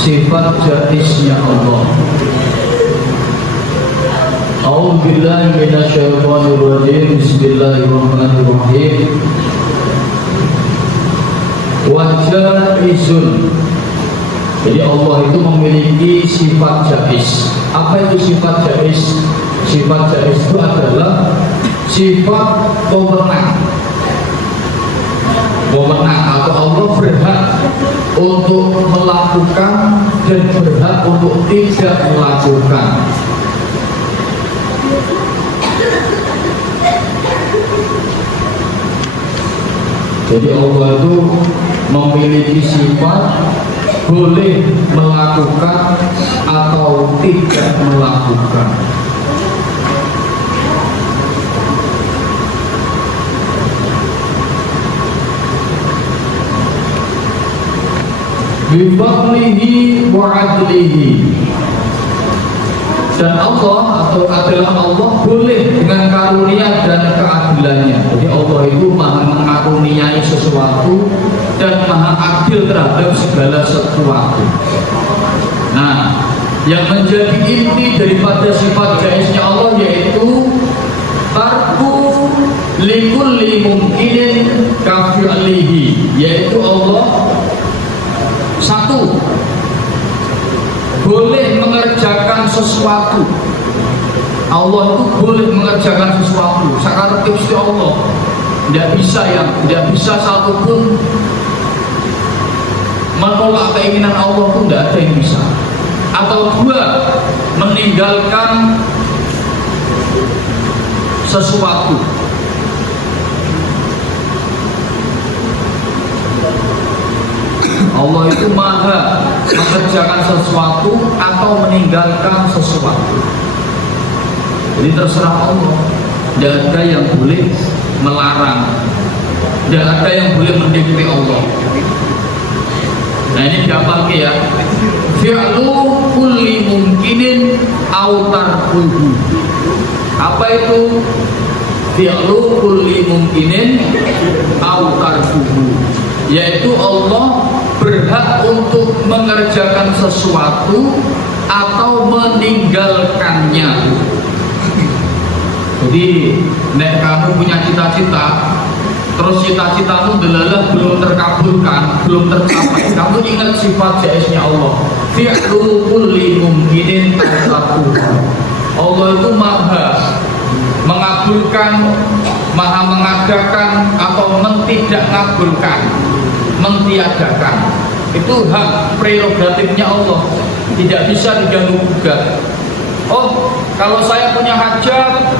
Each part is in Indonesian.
sifat jaiznya Allah. A'udzubillahi minasyaitonirrajim. Bismillahirrahmanirrahim. Wa jaizun. Jadi Allah itu memiliki sifat jaiz. Apa itu sifat jaiz? Sifat jaiz itu adalah sifat pemenang. Pemenang atau Allah berhak untuk melakukan dan berhak untuk tidak melakukan. Jadi Allah itu memiliki sifat boleh melakukan atau tidak melakukan. Bifadlihi wa adlihi. Dan Allah atau adalah Allah boleh dengan karunia dan keadilannya. Jadi Allah itu maha mengaruniai sesuatu dan maha adil terhadap segala sesuatu. Nah, yang menjadi inti daripada sifat jaiznya Allah yaitu tarku likulli mungkinin kafi'lihi, yaitu Allah satu, boleh mengerjakan sesuatu. Allah itu boleh mengerjakan sesuatu. Sekarang Gusti Allah tidak bisa satupun menolak keinginan Allah, itu tidak ada yang bisa. Atau dua, meninggalkan sesuatu. Allah itu maha mengerjakan sesuatu atau meninggalkan sesuatu. Jadi terserah Allah. Tidak ada yang boleh melarang, tidak ada yang boleh mendikte Allah. Nah ini dihafal ya. Fi'lu kulli mungkinin aw tarkuhu. Apa itu? Fi'lu kulli mungkinin aw tarkuhu, yaitu Allah berhak untuk mengerjakan sesuatu atau meninggalkannya. Jadi, nek kamu punya cita-cita, terus cita-citamu delalah belum terkabulkan, belum tercapai, kamu ingat sifat jaiznya Allah. Fi'lu kulli mungkinin tasatu. Allah itu maha mengabulkan, maha mengadakan atau tidak mengabulkan, mentiadakan. Itu hak prerogatifnya Allah, tidak bisa diganggu gugat. Oh, kalau saya punya hajat,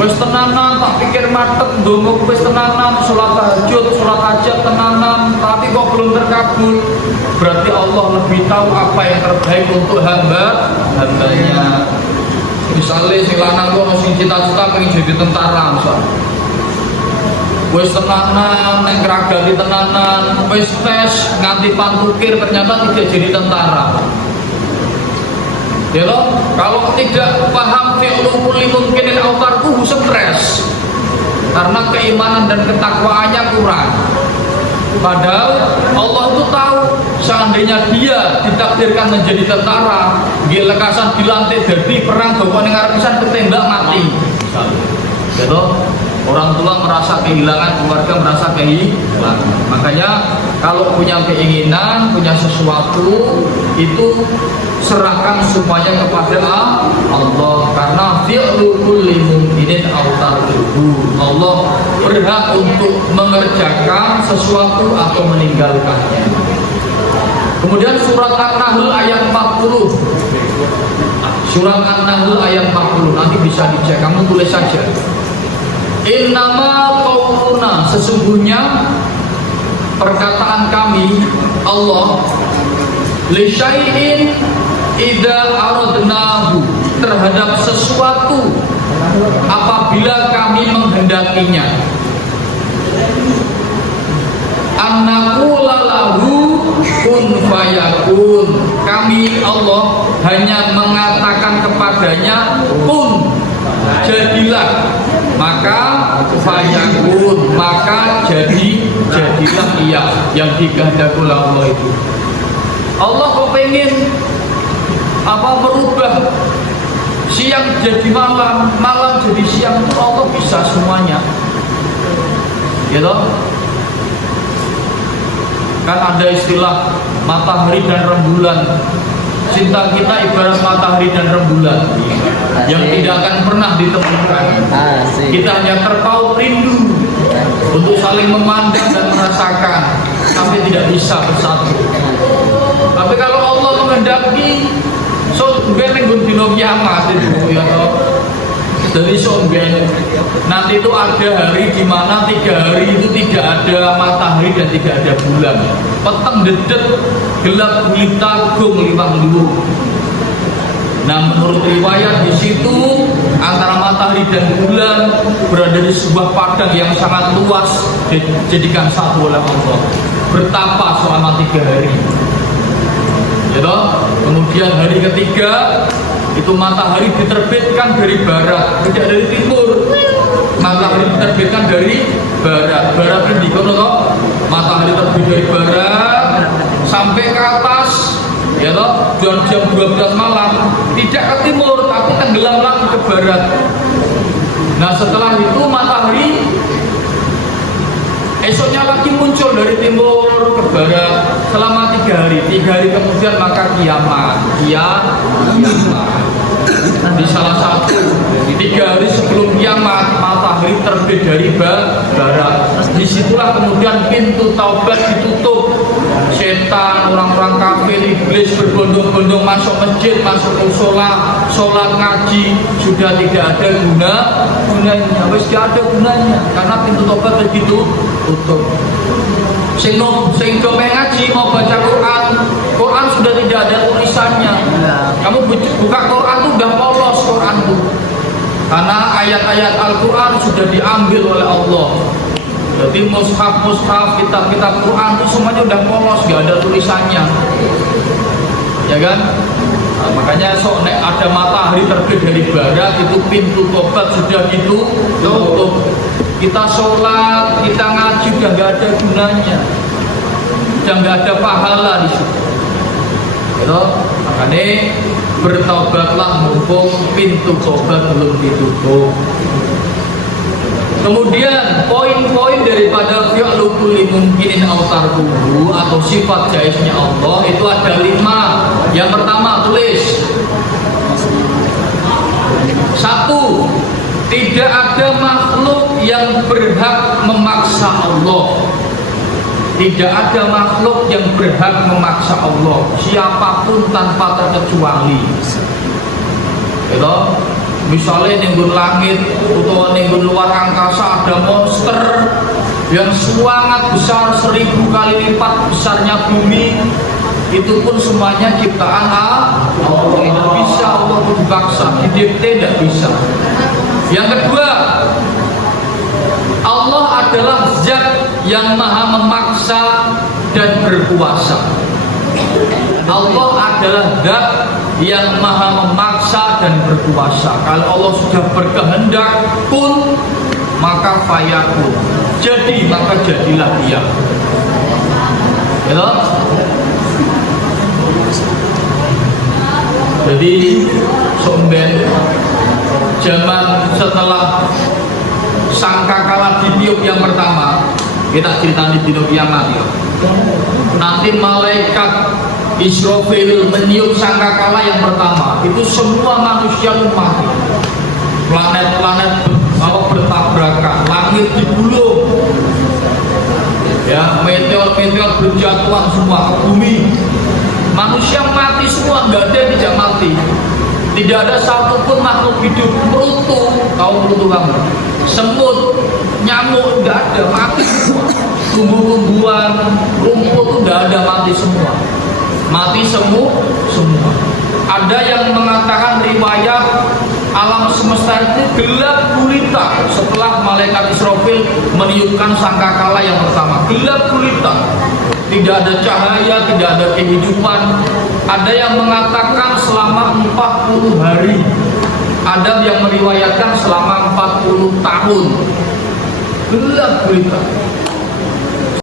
wis tenanan, tak pikir mateng, ndonga wis tenanan, sholat tahajud, sholat hajat tenanan, tapi kok belum terkabul. Berarti Allah lebih tahu apa yang terbaik untuk hambanya. Misalnya si lanang kok sing cita-cita pengen jadi tentara, misalnya wis tenanan, neng keragati tenanan, wis tes nganti pantukir, ternyata tidak jadi tentara. Ya loh, kalau tidak paham fi'lu kulli mungkinin aw tarkuhu, stres karena keimanan dan ketakwaannya kurang. Padahal Allah itu tahu seandainya dia ditakdirkan menjadi tentara, dia lekasan dilantik dari perang bawa negara pisan ketembak mati. Gitu. Orang tua merasa kehilangan, keluarga merasa kehilangan. Makanya kalau punya keinginan, punya sesuatu, itu serahkan semuanya kepada Allah. Karena fi'lu kulli mungkinin aw tarkuhu. Allah berhak untuk mengerjakan sesuatu atau meninggalkannya. Kemudian surat An-Nahl ayat 40. Surat An-Nahl ayat 40, nanti bisa dicek, kamu tulis saja. Innama qauluna, sesungguhnya perkataan kami Allah li syai'in idza aradnahu, terhadap sesuatu apabila kami menghendakinya. Annaqula lahu kun fayakun, kami Allah hanya mengatakan kepadanya kun, jadilah, maka fayakun, maka jadilah ia yang dikehendaki Allah itu. Allah kepengen merubah siang jadi malam, malam jadi siang, itu Allah bisa semuanya. Gitu. Kan ada istilah matahari dan rembulan. Cinta kita ibarat matahari dan rembulan yang tidak akan pernah ditemukan. Kita hanya terpaut rindu untuk saling memandang dan merasakan, tapi tidak bisa bersatu. Tapi kalau Allah menghendaki, so beneng dino kiamat itu ya toh. Jadi songgen nanti itu ada hari di mana 3 hari itu tidak ada matahari dan tidak ada bulan. Peteng dedet gelap gulita gong liwang liwung. Nah menurut riwayat di situ antara matahari dan bulan berada di sebuah padang yang sangat luas dijadikan satu oleh Allah. Bertapa selama 3 hari. Ya toh? Kemudian hari ketiga itu matahari diterbitkan dari barat, tidak dari timur. Matahari diterbitkan dari barat. Barat ini toh, matahari terbit dari barat sampai ke atas, ya toh, jam 12 malam, tidak ke timur tapi tenggelam lagi ke barat. Nah setelah itu matahari esoknya lagi muncul dari timur ke barat selama 3 hari. 3 hari kemudian maka kiamat. Di salah satu 3 hari sebelum kiamat matahari terbit dari barat. Disitulah kemudian pintu taubat ditutup. Setan, orang-orang kafir, iblis berbondong-bondong masuk masjid, masuk musola, sholat ngaji, sudah tidak ada gunanya. Wes tidak ada gunanya karena pintu taubat begitu tutup. Sing do ngaji mau baca Quran sudah tidak ada tulisannya. Kamu buka Quran itu udah polos Quran itu. Karena ayat-ayat Al-Quran sudah diambil oleh Allah. Jadi mushaf, kitab-kitab Quran itu semuanya udah polos, gak ada tulisannya. Ya kan? Nah, makanya sok nek ada matahari terbit dari barat itu pintu tobat sudah gitu tutup. Kita sholat, kita ngaji udah gak ada gunanya, udah gak ada pahala di situ. Gitu? Makanya bertaubatlah mumpung pintu tobat belum ditutup. Kemudian poin-poin daripada fi'lu kulli mumkinin aw tarkuhu atau sifat jaiznya Allah itu ada 5. Yang pertama tulis. 1. Tidak ada makhluk yang berhak memaksa Allah. Tidak ada makhluk yang berhak memaksa Allah, siapapun tanpa terkecuali. Gitu? Misalnya nenggun langit atau nenggun luar angkasa ada monster yang sangat besar 1000 kali lipat besarnya bumi, itu pun semuanya ciptaan Allah. Tidak bisa Allah dipaksa, didikte tidak bisa. Yang kedua, Allah adalah zat yang maha memaksa dan berkuasa. Allah adalah zat yang maha memaksa dan berkuasa. Kalau Allah sudah berkehendak kun, maka fayakun. Jadi, maka jadilah dia. Gitu? Jadi, somben zaman setelah sangkakala ditiup yang pertama, kita cerita di dino kiamat ya. Nanti malaikat Israfil meniup sangkakala yang pertama, itu semua manusia mati. Planet-planet bertabrakan, langit digulung, ya, meteor-meteor berjatuhan semua ke bumi. Manusia mati semua, nggak ada yang tidak mati. Tidak ada satupun makhluk hidup, perutu, tahu perutu kamu? Semut, nyamuk, nggak ada, mati semua. Tumbuh-tumbuhan, rumput, nggak ada, mati semua. Mati semua. Ada yang mengatakan riwayat alam semesta itu gelap gulita setelah malaikat Israfil meniupkan sangkakala yang pertama. Gelap gulita, tidak ada cahaya, tidak ada kehidupan. Ada yang mengatakan selama 40 hari. Ada yang meriwayatkan selama 40 tahun. Gelap gulita.